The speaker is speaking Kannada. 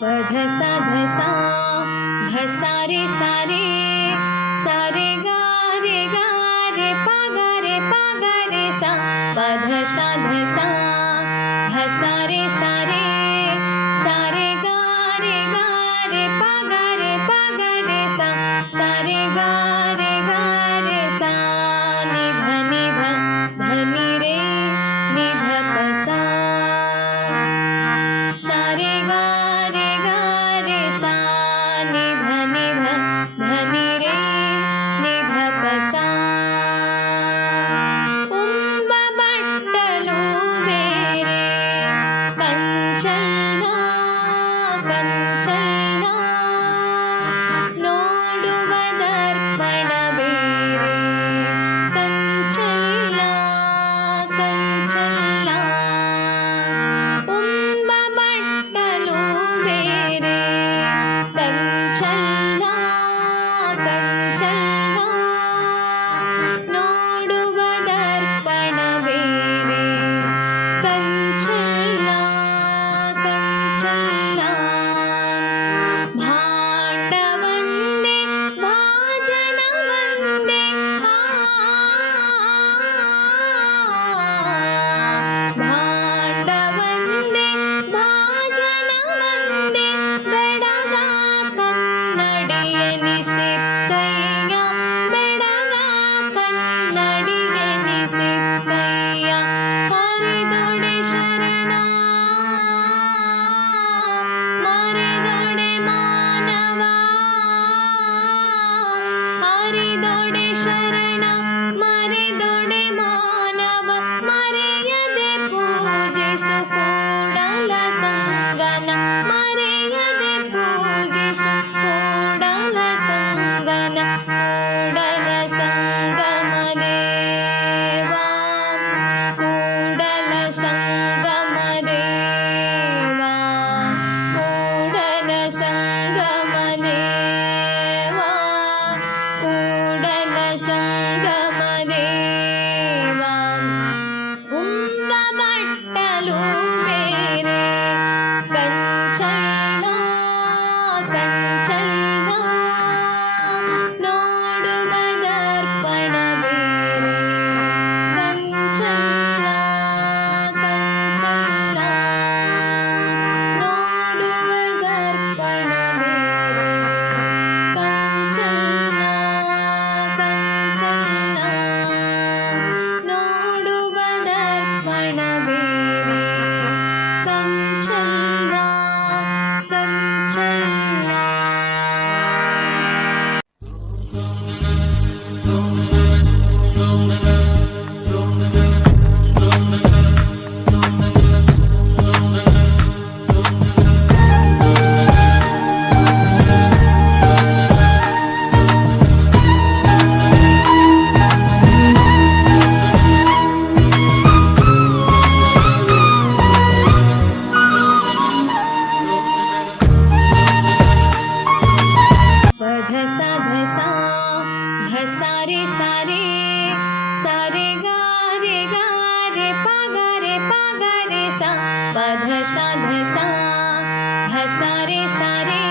पधसा धसा धसा रे सारे सारे गा रे पा रे सा पधसा धसा धसा रे सारे सारे गा रे पा रे सा सारे गा रे सा निध निध धनि रे निध पसा सारे गा रे सा निध निध धनि रे निध पसा उंब बट्टलु ಬೇರೆ ಕಂಚಲ್ಲ ಕಂಚಲ್ಲ ನೋಡುವ ದರ್ಪಣ ಬೇರೆ ಕಂಚಲ್ಲ ಕಂಚಲ್ಲ ಉಂಬ ಬಟ್ಟಲು ಬೇರೆ ಕಂಚಲ್ಲ ಕಂಚಲ್ಲ ನೋಡುವ ದರ್ಪಣ ಬೇರೆ ಕಂಚಲ್ಲ ಕಂಚಲ್ಲ ಭಾಂಡ ಒಂದೇ ಭಾಜನ ಒಂದೇ ಭಾಂಡ ಒಂದೇ ಭಾಜನ ಒಂದೇ ಬೆಡಗ ಕನ್ನಡಿಯನಿಸಿದ್ದಯ್ಯ ಬೆಡಗ ಕನ್ನಡಿಯನಿಸಿದ್ದಯ್ಯ ಹರಿದೊಡೆ ಶರಣ ಮರೆದೊಡೆ ಮಾನವ ಹರಿದೊಡೆ ಶರಣ ಮರೆದೊಡೆ ಮಾನವ ಮರೆಯದೆ ಪೂಜಿಸು ಕೂಡಲ ಸಂಗನ ಮರೆಯದೆ ಪೂಜಿಸು ಕೂಡಲ ಸಂಗನ ಕೂಡಲ ಸಂಗಮ ದೇವಾ ಕೂಡಲ ಸಂಗಮ ದೇವಾ ಕೂಡಲ ಸಂಗಮ ದೇವಾ ಕೂಡಲ ಸಂಗಮ ದೇವಾ ಉಂಬ ಬಟ್ಟಲು ಬೇರೆ ಕಂಚಲ್ಲ ಕಂಚಲ್ಲ ನೋಡುವ ದರ್ಪಣ ಬೇರೆ ಕಂಚಲ್ಲ ಕಂಚಲ್ಲ ನೋಡುವ ದರ್ಪಣ ಬೇರೆ ಕಂಚಲ್ಲ ಕಂಚಲ್ಲ ನೋಡುವ ದರ್ಪಣ ಬೇರೆ ಕಂಚಲ್ಲ ಕಂಚಲ್ಲ पधसा धसा धसा रे सारे सारे गा रे पा रे सा पधसा धसा धसा रे सारे